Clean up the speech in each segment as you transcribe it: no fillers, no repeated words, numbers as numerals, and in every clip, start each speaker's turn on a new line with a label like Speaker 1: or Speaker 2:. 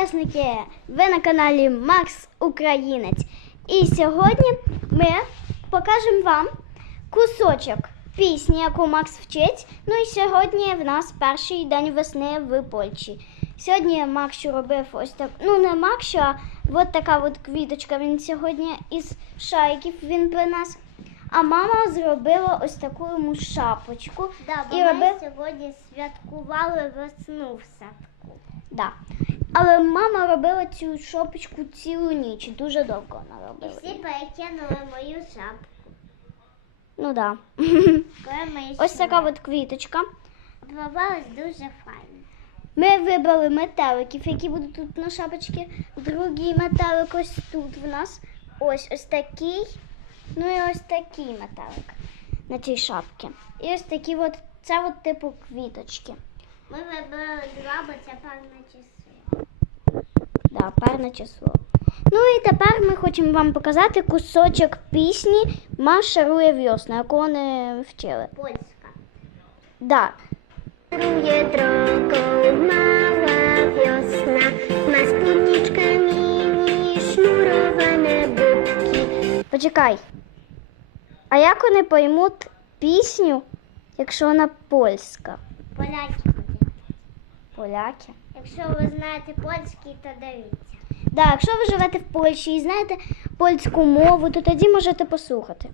Speaker 1: підписники! Ви на каналі Макс Українець. І сьогодні ми покажемо вам кусочок пісні, яку Макс вчить. Ну і сьогодні в нас перший день весни в Польщі. Сьогодні Макс робив ось так, ну не Макс, а от така от квіточка. Він сьогодні із шариків він принес. А мама зробила ось таку йому шапочку.
Speaker 2: Да, бо ми сьогодні святкували весну в садку.
Speaker 1: Да. Але мама робила цю шапочку цілу ніч, дуже довго вона
Speaker 2: І
Speaker 1: робила.
Speaker 2: всі перекинули мою шапку.
Speaker 1: Ну да.
Speaker 2: Коли
Speaker 1: Ось така от квіточка.
Speaker 2: Попалась дуже файно.
Speaker 1: Ми вибрали метеликів, які будуть тут на шапочці. Другий метелик ось тут в нас. Ось такий. Ну і ось такий метелик на цій шапці. І ось такі от, це от типу квіточки.
Speaker 2: Ми вибрали два, бо це парне число.
Speaker 1: Да, парне число. Ну і тепер ми хочемо вам показати кусочок пісні «Марширує весна», яку вони вчили.
Speaker 2: Польська.
Speaker 1: Да.
Speaker 2: Marsziruje drogą mała wiosna, ma spódniczkami sznurowane budki.
Speaker 1: Почекай. А як вони поймуть пісню, якщо вона польська?
Speaker 2: Поляки будуть.
Speaker 1: Поляки?
Speaker 2: Якщо ви знаєте польський, то дивіться.
Speaker 1: Да, якщо ви живете в Польщі і знаєте польську мову, то тоді можете послухати.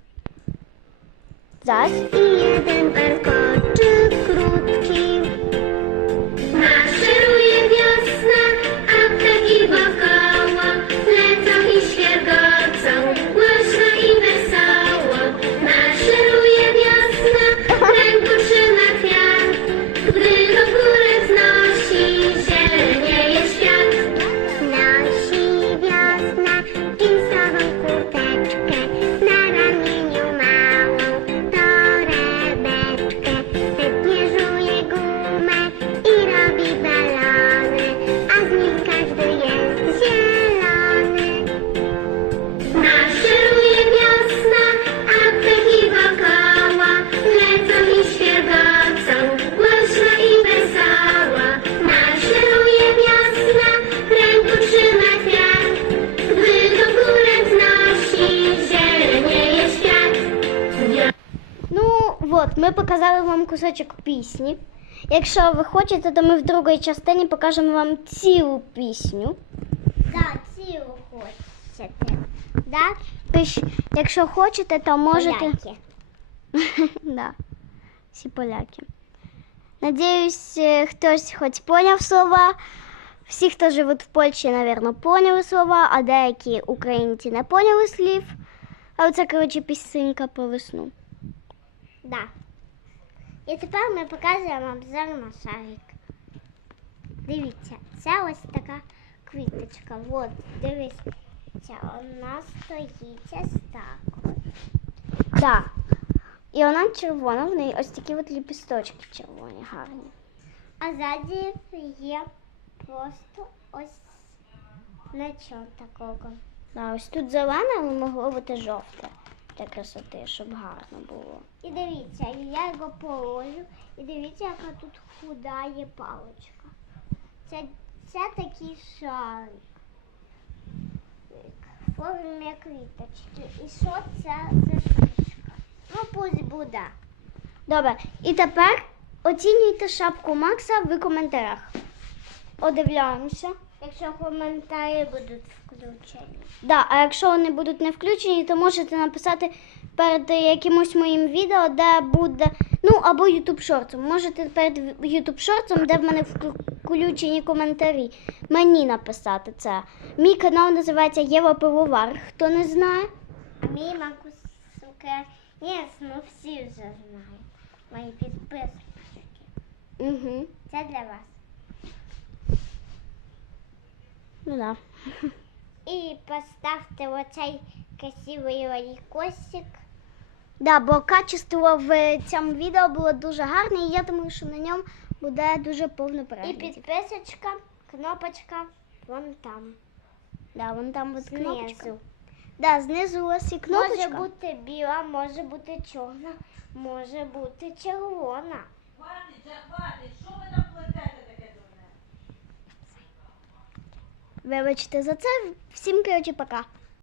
Speaker 1: Зараз.
Speaker 2: I jeden warkoczyk krótki. Maszeruje wiosna, a ptaki wokoło lecą i świergocą, głośno i wesoło. Maszeruje wiosna, w ręku trzyma kwiat, gdy go w górę wznosi, zielenieje świat. Nosi wiosna dżinsową kurteczkę, na ramieniu małą torebeczkę. Wybierzuje gumę i robi balony, a z nich każdy jest zielony. Maszeruje wiosna, a ptaki wokoło lecą i świergocą, głośno i wesoło. Maszeruje wiosna, w ręku trzyma kwiat, gdy go w górę wznosi, zielenieje świat.
Speaker 1: Ну, от, ми показали вам кусочок пісні. Якщо ви хочете, то ми в другій частині покажемо вам цілу пісню.
Speaker 2: Да, цілу хочете. Да?
Speaker 1: Якщо хочете, то можете...
Speaker 2: Поляки.
Speaker 1: Да, всі поляки. Надіюсь, хтось хоч поняв слова. Всі, хто живуть в Польщі, мабуть, поняли слова, а деякі українці не поняли слів. Але це, коротше, пісенька про весну.
Speaker 2: Да. І тепер ми показуємо обзор на шарик. Дивіться, це ось така квіточка. От, дивіться, вона стоїть ось так.
Speaker 1: Да. І вона червона, в неї ось такі от ліпісточки червоні, гарні.
Speaker 2: А ззаді є просто ось нічого такого.
Speaker 1: Да, ось тут зелене, але могло бути жовте. Для красоти, щоб гарно було.
Speaker 2: І дивіться, я його положу, і дивіться, яка тут худа є паличка. Це такий шарик в формі квіточки. І що це за фішка? Ну, пусть буде.
Speaker 1: Добре, і тепер оцінюйте шапку Макса в коментарях. Одивляємося.
Speaker 2: Якщо коментарі будуть включені.
Speaker 1: Да, а якщо вони будуть не включені, то можете написати перед якимось моїм відео, де буде, ну, або YouTube шортом. Можете перед YouTube шортом, де в мене включені коментарі, мені написати це. Мій канал називається Єва Пивовар, хто не знає.
Speaker 2: А мій Макус Українець, ну всі вже знають. Мої підписники.
Speaker 1: Угу.
Speaker 2: Це для вас.
Speaker 1: Ну да.
Speaker 2: І поставте оцей красивий лайкосик.
Speaker 1: Да, бо качество в цьому відео було дуже гарне, і я думаю, що на ньому буде дуже повно
Speaker 2: І
Speaker 1: переглядів.
Speaker 2: підписочка, кнопочка вон там.
Speaker 1: Да, вон там от кнопочка.
Speaker 2: Знизу.
Speaker 1: Да, знизу ось і кнопочка.
Speaker 2: Може бути біла, може бути чорна, може бути червона.
Speaker 3: Хватить, що ви там плетете таке дурне?
Speaker 1: Вибачте за це. Всім, коротше, пока.